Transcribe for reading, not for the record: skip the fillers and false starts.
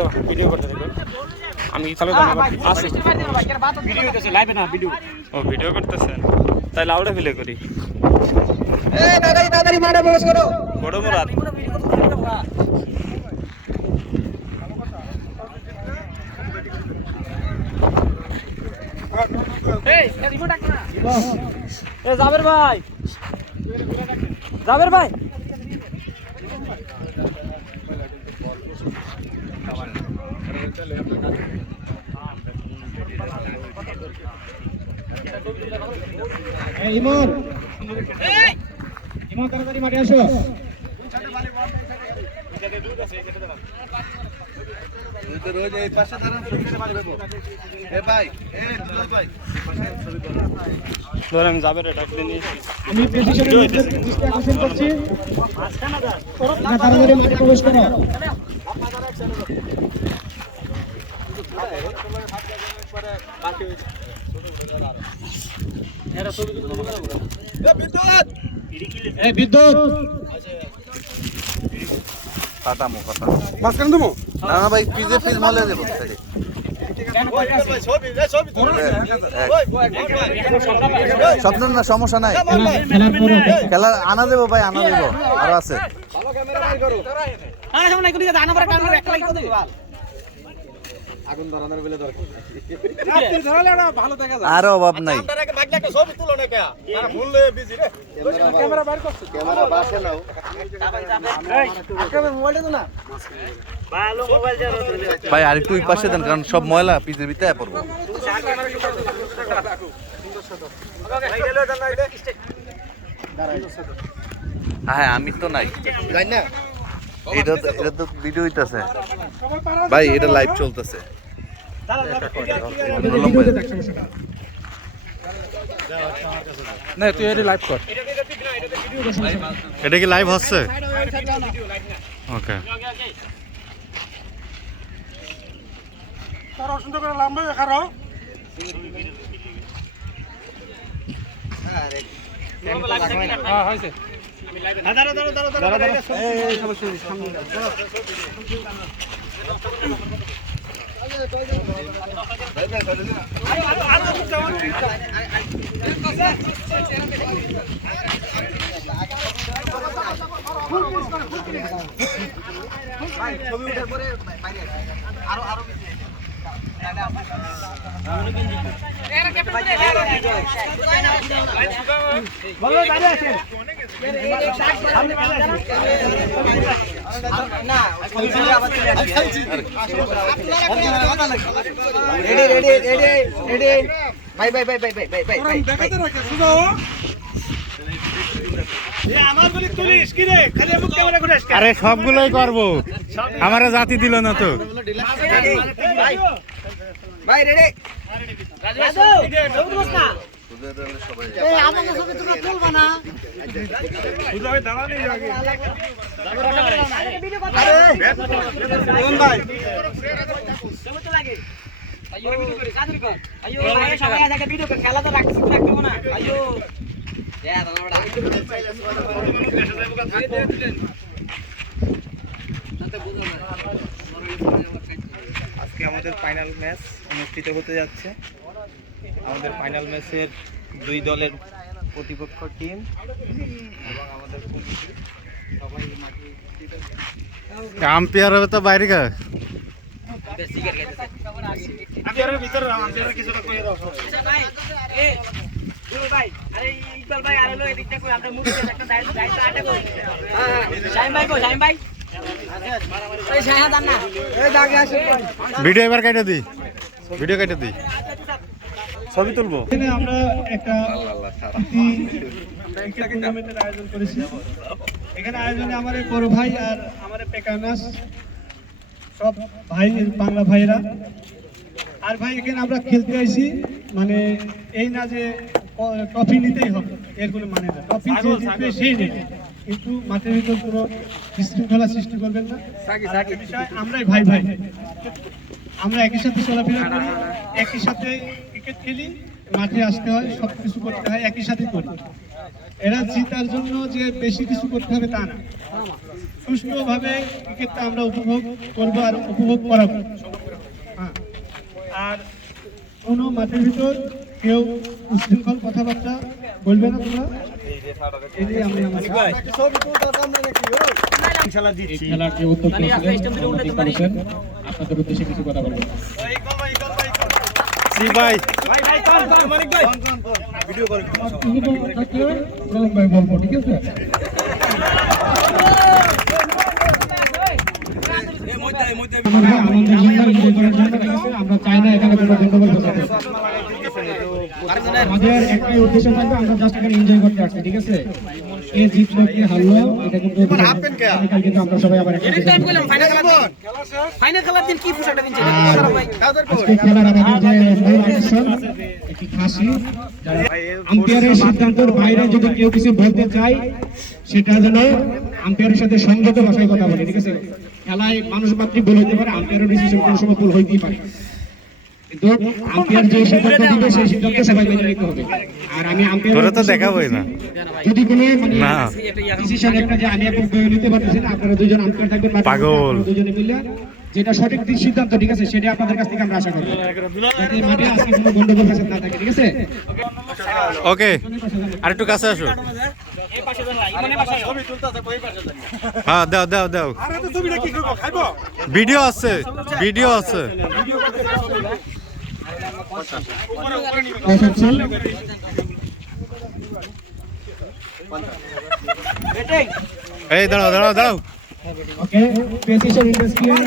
চলো ভিডিও করতে দেখো আমি চলো ভিডিও করতেছে লাইভে না ভিডিও ও ভিডিও করতেছেন তাই লাউডে ফিলে করি এই দাদারি মাঠে প্রবেশ করো বড় মুরাদ এই রিমোট রাখ না এ জাবের ভাই ইমন তাড়াতাড়ি মাঠে আসো রোজ এই পাশে দাঁড়ান আমি যাবের ডাকলে নিয়ে আমি প্রেসিডেন্টের দৃষ্টি আকর্ষণ করছি তাড়াতাড়ি মাঠে প্রবেশ করো বিদ্যুৎ কথা মাঝখানে দেবো না না ভাই পিজে পিজ মলে দেবো স্বপ্ন না সমস্যা নাই খেলা আনা দেবো ভাই আনা দেবো আরো আছে আর অভাব নাই ভাই আর একটু পাশে দেন কারণ সব ময়লা পিছের ভিতরে পড়বো হ্যাঁ আমি তো নাই এটা তো ভিডিও হইতাছে ভাই এটা লাইভ চলতেছে না তুই এটা লাইভ কর এটা কি লাইভ হচ্ছে ওকে তার অসুন্দর করে লাম্বা দেখারো হ্যাঁ হইছে আরে সবগুলোই করবো আমার জাতি দিল না তো ভাই রেডি খেলা তো রাখছি না আজকে আমাদের ফাইনাল ম্যাচ অনুষ্ঠিত হতে যাচ্ছে আমাদের ফাইনাল ম্যাচের দুই দলের প্রতিপক্ষ টিম এবং আমাদের সবাই আম্পায়ার হবে তো বাইরে কা ভিতরে কিছুটা করে দাও ভাই ভাই আরে ইকবাল ভাই আরে লো এদিকটা কই আমরা মুখ দিয়ে একটা দায়িত্ব আটা কই শাইম ভাই কই শাইম ভাই এই শাহাদ আন্না এই দাগে আসে ভিডিও এবার কেটে দিই ভিডিও কেটে দিই ছবি তুলবো এখানে আমরা একটা টুর্নামেন্টের আয়োজন করেছি এখানে আয়োজনে আমার বড় ভাই আর আমার পেকানাস সব ভাই বাংলা ভাইরা আর ভাই এখানে আমরা খেলতে আইছি মানে এই না যে ট্রফি নিতেই হবে এর কোনো মানে না ট্রফি যে জিতবে সেই নেবে কিন্তু মাঠের ভিতর কোনো বিশৃঙ্খলা সৃষ্টি করবেন না বিষয় আমরাই ভাই ভাই আমরা একই সাথে চলাফেরা করি একই সাথে ক্রিকেট খেলি মাঠে আসতে হয় সব কিছু করতে হয় একই সাথে করি এরা জিতার জন্য যে বেশি কিছু করতে হবে তা না, সুষ্ঠুভাবে ক্রিকেটটা আমরা উপভোগ করবো আর উপভোগ করাবো। হ্যাঁ, আর কোনো মাঠের ভিতর কেউ উশৃঙ্খল কথাবার্তা বলবে না তোমরা। এই যে আমি আমার খেলার যে উদ্যোগ করেছেন আপনাদের উদ্দেশ্যে কিছু কথা বলবেন। সি ভাই ঠিক আছে, আমরা চাই না এখানে কোনো গন্ডগোল ঘটাতে। আমাদের একটাই উদ্দেশ্য থাকবে, আমরা জাস্ট এখানে এনজয় করতে আসছি, ঠিক আছে। এই জিতলো কি হারলো এটা কিন্তু আগামীকাল কিন্তু আমরা সবাই আবার একসাথে ফাইনাল খেলার দিন কি পোশাকটা দিন আজকে খেলার আমাদের যে মূল আকর্ষণ একটি খাসি, যারা আম্পায়ারের সিদ্ধান্তের বাইরে যদি কেউ কিছু বলতে চায় সেটা যেন আম্পায়ারের সাথে সংযত ভাষায় কথা বলে, ঠিক আছে। খেলায় মানুষ মাত্রই ভুল হইতে পারে, আম্পায়ারের ডিসিশন কোনো সময় ভুল হইতেই পারে, কিন্তু আম্পায়ার যে সিদ্ধান্ত দিবে সেই সিদ্ধান্ত সবাই মেনে নিতে হবে। আর আমি আম্পায়ার তোরা তো দেখাবোই না, যদি কোনো না ডিসিশন একটা যে আমি এখন নিতে পারতেছি না, আপনারা দুজন আম্পায়ার থাকবেন, পাগল। দুজনে মিলে যেটা সঠিক সিদ্ধান্ত, ঠিক আছে, সেটা আপনাদের কাছ থেকে আমরা আশা করব, যাতে মাঠে আজকে কোনো গন্ডগোল ফ্যাসাদ না থাকে, ঠিক আছে। ওকে, আর একটু কাছে আসো। এই পাশে যান ইমানের পাশে হ্যাঁ দাও দাও দাও, ভিডিও আছে, ভিডিও আছে। এই দাঁড়াও দাঁড়াও দাঁড়াও। ওকে, প্রেসিশন ইন্ডাস্ট্রিয়াল